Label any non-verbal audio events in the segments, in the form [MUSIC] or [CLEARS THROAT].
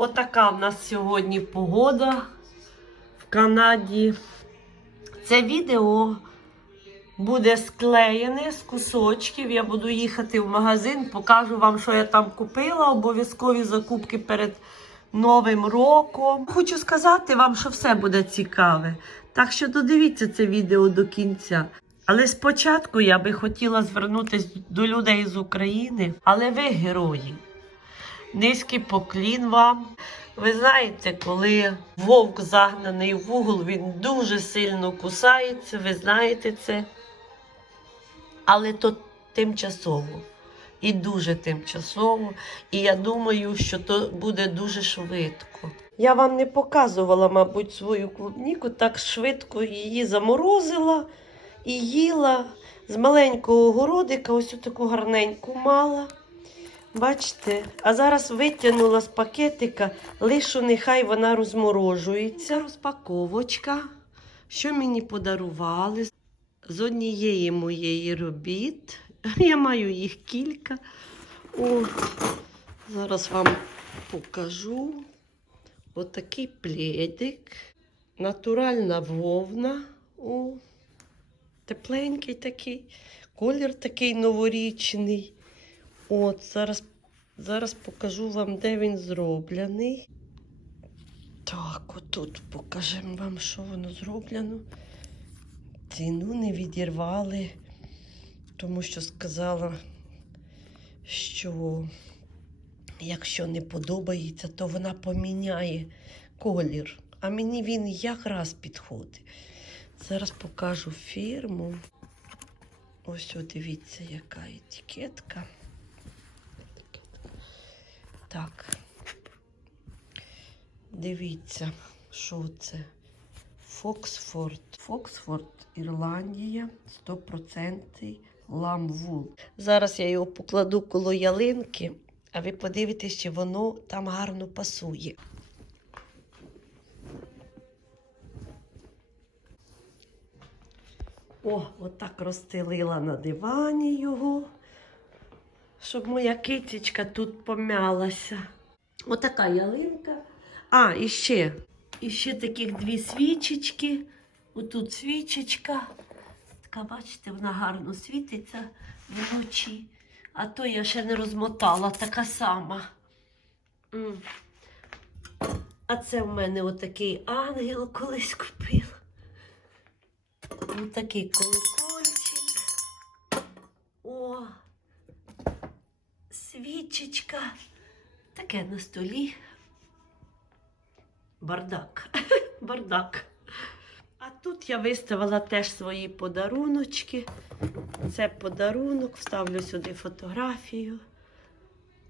Отака в нас сьогодні погода в Канаді. Це відео буде склеєне з кусочків. Я буду їхати в магазин, покажу вам, що я там купила. Обов'язкові закупки перед Новим роком. Хочу сказати вам, що все буде цікаве. Так що додивіться це відео до кінця. Але спочатку я би хотіла звернутися до людей з України, але ви герої. Низький поклін вам. Ви знаєте, коли вовк загнаний в угол, він дуже сильно кусається, ви знаєте це. Але то тимчасово. І дуже тимчасово. І я думаю, що то буде дуже швидко. Я вам не показувала, мабуть, свою клубніку, так швидко її заморозила і їла з маленького городика, ось таку гарненьку мала. Бачите, а зараз витягнула з пакетика, лишу нехай вона розморожується. Розпаковочка. Що мені подарували з однієї моєї робіт. [LAUGHS] Я маю їх кілька. О, зараз вам покажу. Отакий пледик. Натуральна вовна. О, тепленький такий. Колір такий новорічний. От, зараз, зараз покажу вам, де він зроблений. Так, отут покажемо вам, що воно зроблено. Ціну не відірвали, тому що сказала, що якщо не подобається, то вона поміняє колір. А мені він якраз підходить. Зараз покажу фірму. Ось дивіться, яка етикетка. Так. Дивіться, що це. Фоксфорд. Фоксфорд, Ірландія, 100% ламвул. Зараз я його покладу коло ялинки, а ви подивитесь, чи воно там гарно пасує. О, отак розстелила на дивані його, щоб моя китічка тут помялася. Отака ялинка. А, і ще. І ще таких дві свічечки. Отут свічечка. Така, бачите, вона гарно світиться вночі. А то я ще не розмотала, така сама. А це в мене отакий ангел колись купила. Отакий колокольчик. О, свічечка. Таке на столі. Бардак. [LAUGHS] Бардак. А тут я виставила теж свої подаруночки. Це подарунок, вставлю сюди фотографію.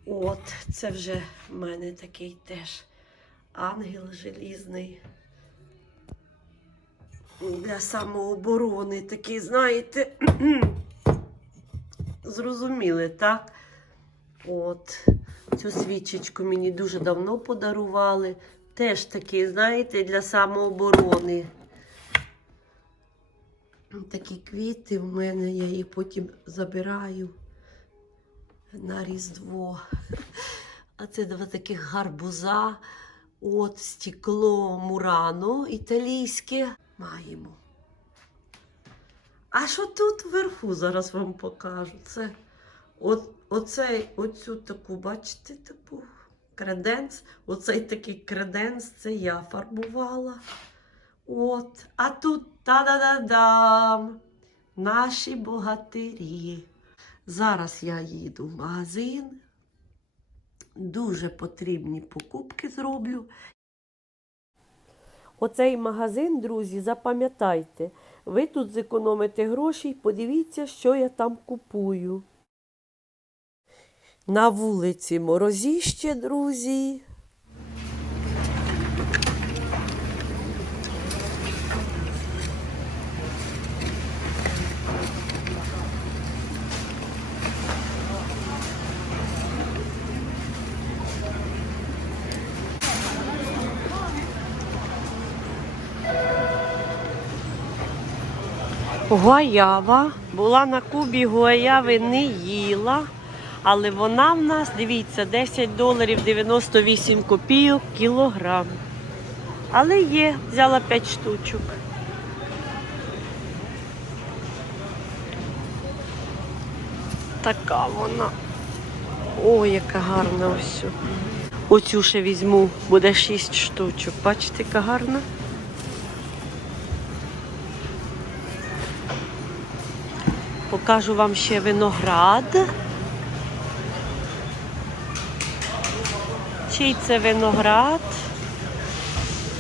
От, це вже в мене такий теж ангел желізний. Для самооборони такий, знаєте, [CLEARS THROAT] зрозуміли, так? От, цю свічечку мені дуже давно подарували. Теж такий, знаєте, для самооборони. Такі квіти в мене, я їх потім забираю на Різдво. А це два таких гарбуза, от стекло Мурано італійське маємо. А що тут вверху зараз вам покажу? Це от, оцей, оцю таку, бачите, таку креденс. Оцей такий креденс, це я фарбувала. От. А тут та-да-да-дам! Наші богатирі. Зараз я їду в магазин. Дуже потрібні покупки зроблю. Оцей магазин, друзі, запам'ятайте, ви тут зекономите гроші, і подивіться, що я там купую. На вулиці морозіще, друзі. Гуаява. Була на Кубі гуаяви не їла. Але вона в нас, дивіться, 10 доларів 98 копійок кілограм. Але є, взяла 5 штучок. Така вона. Ой, яка гарна ось. Оцю ще візьму, буде 6 штучок. Бачите, яка гарна. Покажу вам ще виноград. Чий це виноград?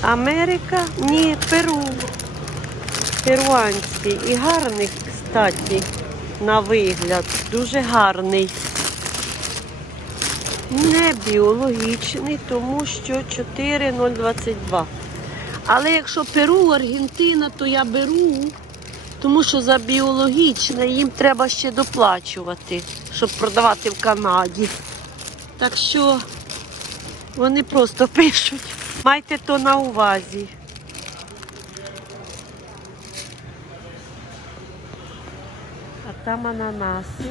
Америка? Ні, Перу. Перуанський. І гарний, кстати, на вигляд. Дуже гарний. Не біологічний, тому що 4,022. Але якщо Перу, Аргентина, то я беру, тому що за біологічне їм треба ще доплачувати, щоб продавати в Канаді. Так що вони просто пишуть. Майте то на увазі. А там ананаси.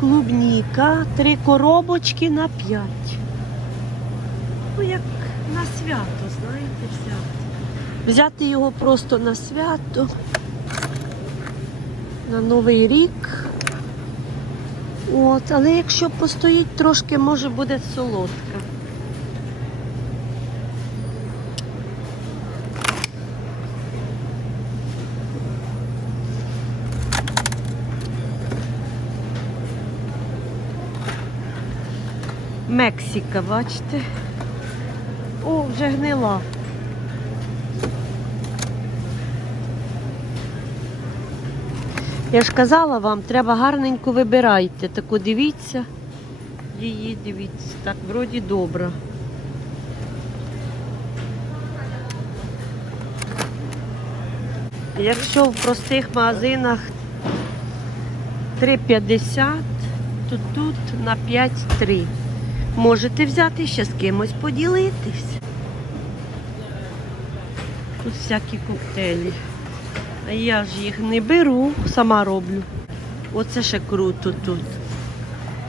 Клубніка, три коробочки на п'ять. Ну, як на свято, знаєте, взяти. Взяти його просто на свято, на Новий рік. От, але якщо постоїть трошки, може буде солодка. Мексика, бачите? О, вже гнила. Я ж казала вам, треба гарненько вибирайте. Таку дивіться. Її дивіться. Так, вроді добра. Якщо в простих магазинах 3,50, то тут на 5,3. Можете взяти ще з кимось поділитись. Тут всякі коктейлі. Я ж їх не беру, сама роблю. Оце ще круто тут.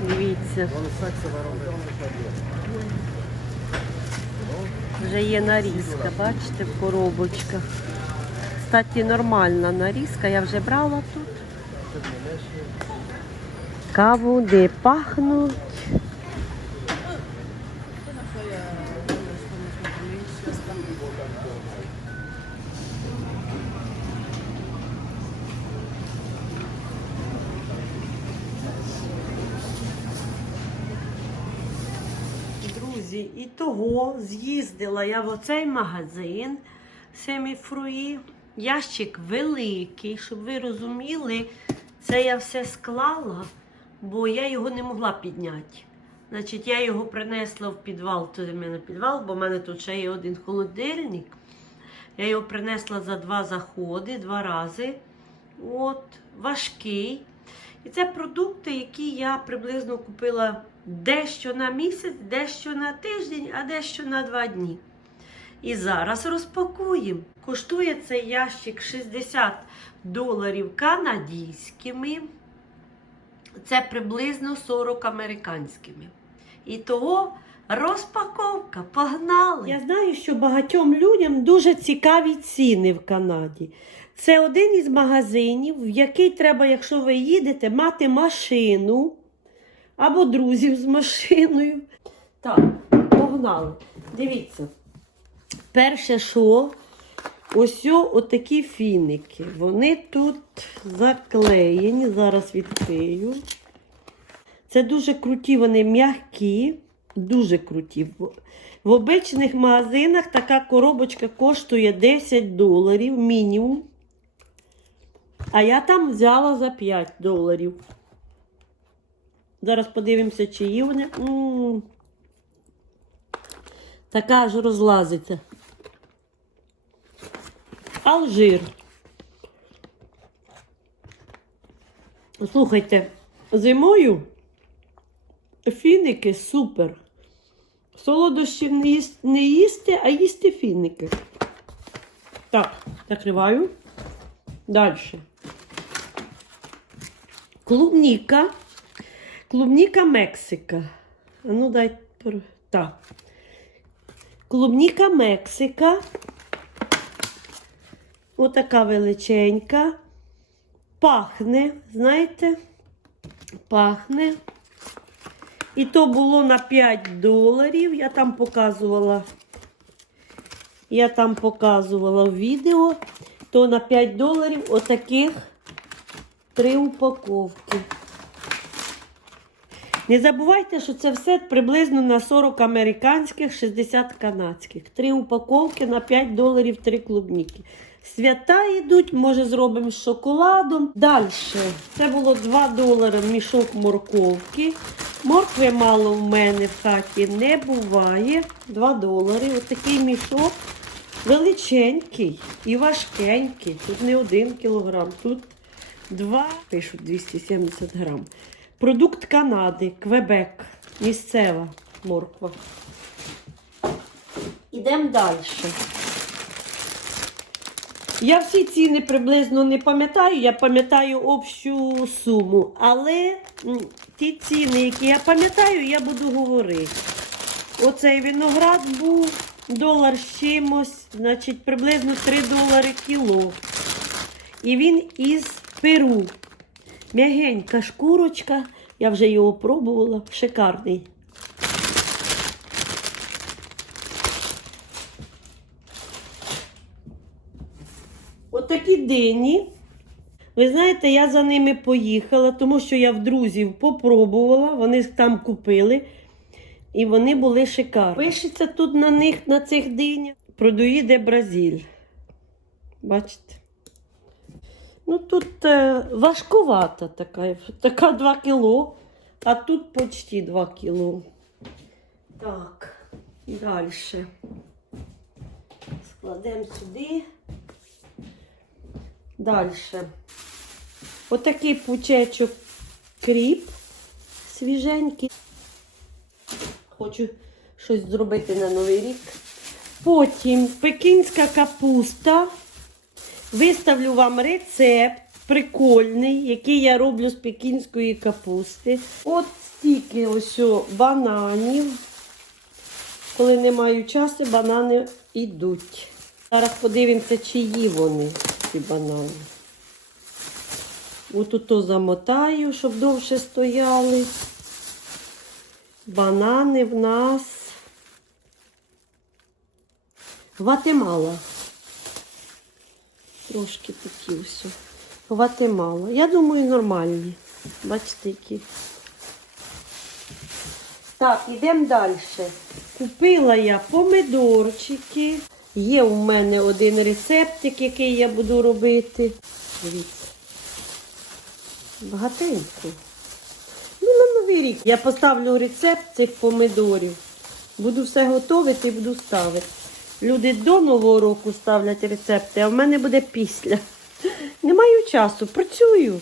Дивіться. Вже є нарізка, бачите, в коробочках. Кстати, нормальна нарізка, я вже брала тут. Каву де пахнуть. Друзі, і того з'їздила я в оцей магазин Семіфруї. Ящик великий, щоб ви розуміли, це я все склала, бо я його не могла підняти. Значить, я його принесла в підвал, то в мене підвал, бо в мене тут ще є один холодильник. Я його принесла за два заходи, два рази. От, важкий. І це продукти, які я приблизно купила дещо на місяць, дещо на тиждень, а дещо на два дні. І зараз розпакуємо. Коштує цей ящик 60 доларів канадійськими. Це приблизно 40 американськими. І того розпаковка. Погнали! Я знаю, що багатьом людям дуже цікаві ціни в Канаді. Це один із магазинів, в який треба, якщо ви їдете, мати машину або друзів з машиною. Так, погнали. Дивіться. Перше, що ось отакі фіники. Вони тут заклеєні. Зараз відкрию. Це дуже круті, вони м'які, дуже круті. В- обичних магазинах така коробочка коштує 10 доларів мінімум. А я там взяла за 5 доларів. Зараз подивимося, чи є вони. Така аж розлазиться. Алжир. Слухайте, зимою фіники супер. Солодощів не їсти, не їсти, а їсти фіники. Так, закриваю. Далі. Клубніка. Клубніка Мексика. Ну дай. Так. Клубніка Мексика. Отака величенька. Пахне, знаєте? Пахне. І то було на 5 доларів. Я там показувала. Я там показувала в відео. То на 5 доларів отаких три упаковки. Не забувайте, що це все приблизно на 40 американських, 60 канадських. Три упаковки на 5 доларів, три клубніки. Свята йдуть, може зробимо з шоколадом. Далі. Це було 2 долари мішок морковки. Моркви мало в мене в хаті не буває. 2 долари. Ось такий мішок величенький і важкенький. Тут не 1 кілограм, тут 2, пишуть 270 грам. Продукт Канади, Квебек, місцева морква. Ідемо далі. Я всі ціни приблизно не пам'ятаю, я пам'ятаю общу суму, але ті ціни, які я пам'ятаю, я буду говорити. Оцей виноград був долар з чимось, значить приблизно 3 долари кіло. І він із Перу. М'ягенька шкурочка, я вже його пробувала, шикарний. Отакі дині. Ви знаєте, я за ними поїхала, тому що я в друзів попробувала, вони там купили. І вони були шикарні. Пишеться тут на них, на цих динях. Продуїде Бразиль. Бачите? Ну тут е, важкувата така, така 2 кіло, а тут почти 2 кіло. Так, далі. Складемо сюди. Далі. Отакий пучечок кріп свіженький. Хочу щось зробити на Новий рік. Потім пекінська капуста. Виставлю вам рецепт прикольний, який я роблю з пекінської капусти. От стільки ось бананів. Коли не маю часу, банани йдуть. Зараз подивимося, чиї вони, ці банани. Ось тут замотаю, щоб довше стояли. Банани в нас. Гватемала. Трошки такі все. Гватемала. Я думаю, нормальні. Бачите, які. Так, йдемо далі. Купила я помидорчики. Є у мене один рецептик, який я буду робити. Дивіться. Багатенько. Ну, на новий рік. Я поставлю рецепт цих помидорів. Буду все готувати і буду ставити. Люди до Нового року ставлять рецепти, а в мене буде після. Не маю часу, працюю.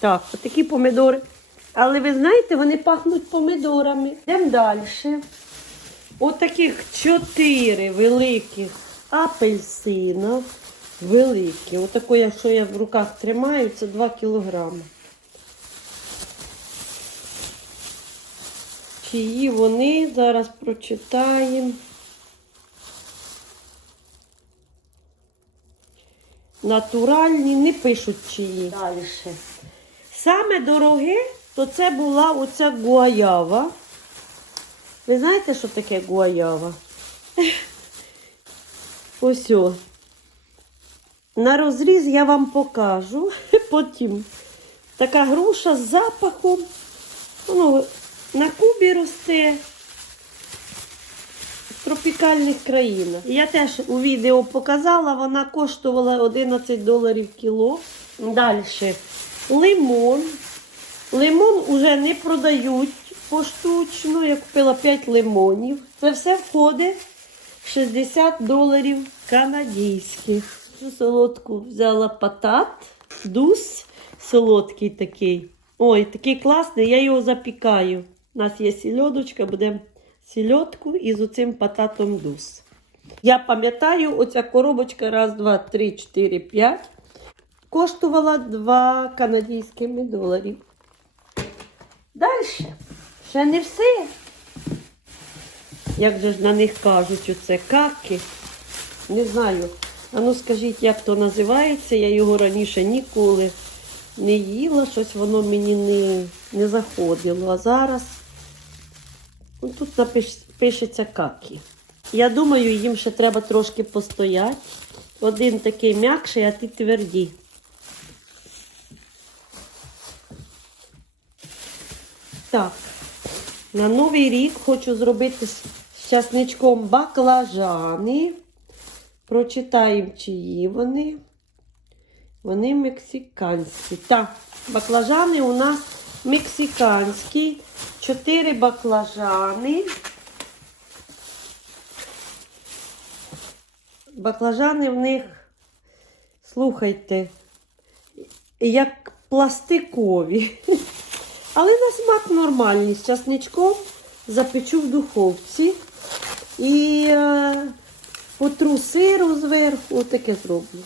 Так, отакі помидори. Але ви знаєте, вони пахнуть помидорами. Йдемо далі. Отаких чотири великих апельсина. Великі. Отако, якщо я в руках тримаю, це 2 кілограми. Чиї вони зараз прочитаємо. Натуральні, не пишуть чиї. Далі. Саме дороге, то це була оця гуаява. Ви знаєте, що таке гуаява? [LAUGHS] Ось о. На розріз я вам покажу. [LAUGHS] Потім така груша з запахом. Воно на Кубі росте тропікальних країнах. Я теж у відео показала, вона коштувала 11 доларів кіло. Далі. Лимон. Лимон вже не продають поштучно. Я купила 5 лимонів. Це все входить 60 доларів канадійських. Солодку взяла патат, дус солодкий такий. Ой, такий класний, я його запікаю. У нас є сільодочка, будемо сільодку із оцим пататом дус. Я пам'ятаю, оця коробочка раз, два, три, чотири, п'ять. коштувала 2 канадськими доларів. Далі. Ще не все. Як же ж на них кажуть, оце каки. Не знаю. А ну скажіть, як то називається? Я його раніше ніколи не їла, щось воно мені не, не заходило. А зараз тут напиш, пишеться каки. Я думаю, їм ще треба трошки постояти. Один такий м'якший, а ті тверді. Так, на новий рік хочу зробити з часничком баклажани. Прочитаємо, чиї вони. Вони мексиканські. Так, баклажани у нас мексиканські. Чотири баклажани. Баклажани в них, слухайте, як пластикові. [LAUGHS] Але на смак нормальний. З часничком запечу в духовці. І е, потру сиру зверху. Отаке зроблю.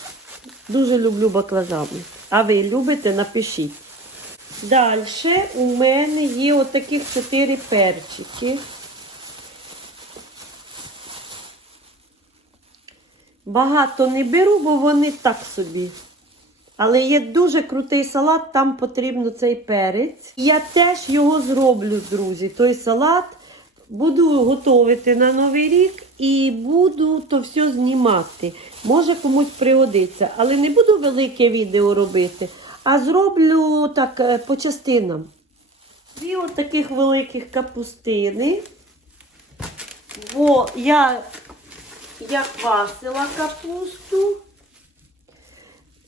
Дуже люблю баклажани. А ви любите, напишіть. Далі у мене є отаких чотири перчики. Багато не беру, бо вони так собі. Але є дуже крутий салат, там потрібно цей перець. Я теж його зроблю, друзі. Той салат буду готувати на Новий рік і буду то все знімати. Може комусь пригодиться, але не буду велике відео робити, а зроблю так е, по частинам. Дві от таких великих капустини. Бо я, я квасила капусту.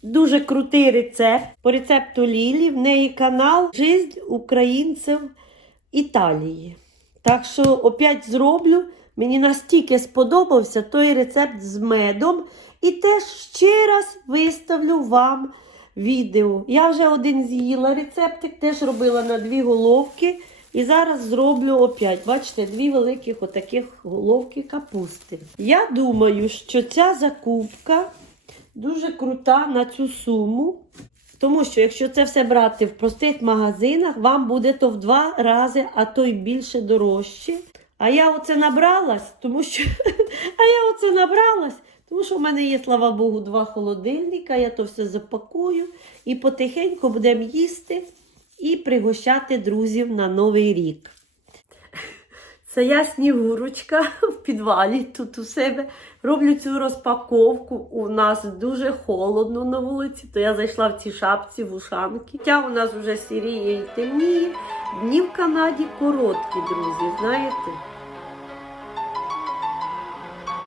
Дуже крутий рецепт. По рецепту Лілі. В неї канал Жизнь українців Італії. Так що опять зроблю. Мені настільки сподобався той рецепт з медом. І теж ще раз виставлю вам відео. Я вже один з'їла рецептик, теж робила на дві головки. І зараз зроблю опять. Бачите, дві великих отаких головки капусти. Я думаю, що ця закупка дуже крута на цю суму. Тому що, якщо це все брати в простих магазинах, вам буде то в два рази, а то й більше дорожче. А я оце набралась, тому що [LAUGHS] а я оце набралась, тому що в мене є, слава Богу, два холодильника. Я то все запакую і потихеньку будемо їсти і пригощати друзів на Новий рік. Це я снігурочка в підвалі тут у себе. Роблю цю розпаковку. У нас дуже холодно на вулиці, то я зайшла в ці шапці, в ушанки. Хоча у нас вже сіріє і темніє. Дні в Канаді короткі, друзі, знаєте.